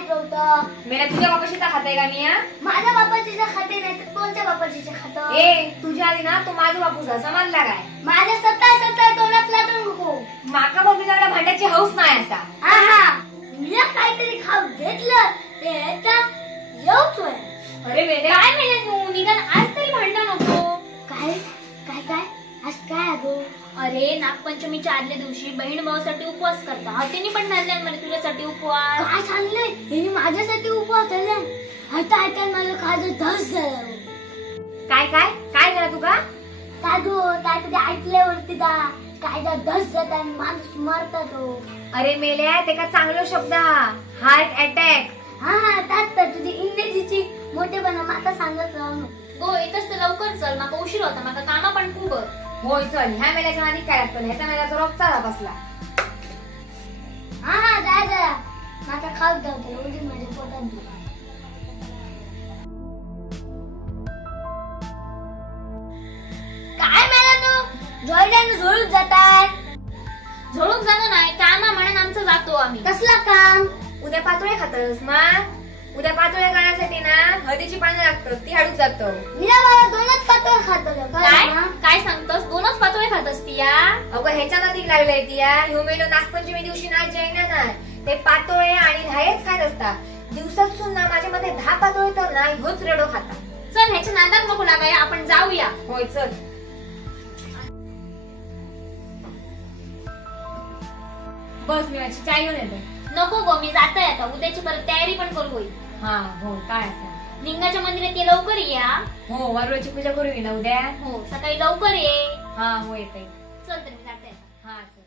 माहित नव्हतं. मेला तुझ्या बापाशीचा खाते का मी? माझ्या बापाचीच्या खाते नाही तर कोणत्या बापाचीच्या खातं? ए तुझ्या आधी ना तो माझा बापूचा समजला काय? माझ्या सत्ता तोंडात लाटून नको. माका बघ तुझ्याकडे भांड्याची हौस नाही असा. हा मी काहीतरी खाऊ घेतलं ते येऊच. अरे मेले काय मेले तू निदान आज तरी भांडण नको. काय काय काय आज काय अगो? अरे नागपंचमीच्या आदल्या दिवशी बहीण भावासाठी उपवास करता. हतीने पण धरल्यामध्ये तुझ्यासाठी उपवास. काय सांगले हिने माझ्यासाठी उपवास केला. आता आता मला खायचं धस झालं. काय काय काय झालं तुका? काय गो काय तुझ्या ऐकल्यावरती दा काय धस जात आणि माणूस मरता तो. अरे मेल्या ते का चांगला शब्द हा हार्ट अटॅक. हा त्यात तुझी इंग्रजीची मोठेपणा माता सांगत राहू. गो येतच तर लवकर चल. माका उशीर होता. माका कामा पण खूप. होय चल. ह्या मेल्याच्या आधी काय लागतं? ह्याचा मेल्याचा रोग चाला बसला. हा जा जा माता खाऊ जाऊ एवढी माझ्या पोटात दे. काय मेला तू जोड्यानं झोळून जाताय. झोळूक जाणं नाही कामा म्हणून आमचं जातो आम्ही. कसला काम? उद्या पातोळे खातस मा. उद्या पातोळे करण्यासाठी ना हळदीची पानं लागतात ती हाडूक जातो. मीरा बाबा दोनच पातळ खातो काय काय सांगतोस? दोनच पातोळे खात असती या? अगं ह्याच्या नादी लागलंय ती या. ह्यो मेलो नागपंचमी दिवशी ना जैना नाही ते पातोळे आणि धायच खात असतात. दिवसातून ना माझ्या मध्ये 10 पातोळे तर ना ह्योच रेडो खाता. चल ह्याच्या नादात नको लागाय. आपण जाऊया. होय चल. बस मी माझी चाय घेऊन येते. नको गो मी जातोय आता. उद्याची परत तयारी पण करू होईल. हा हो काय असं. लिंगाच्या मंदिरात ये लवकर या. हो वरवरची पूजा करू ना उद्या. हो सकाळी लवकर ये. हा हो येते. चल तर मी जाते. हा चल.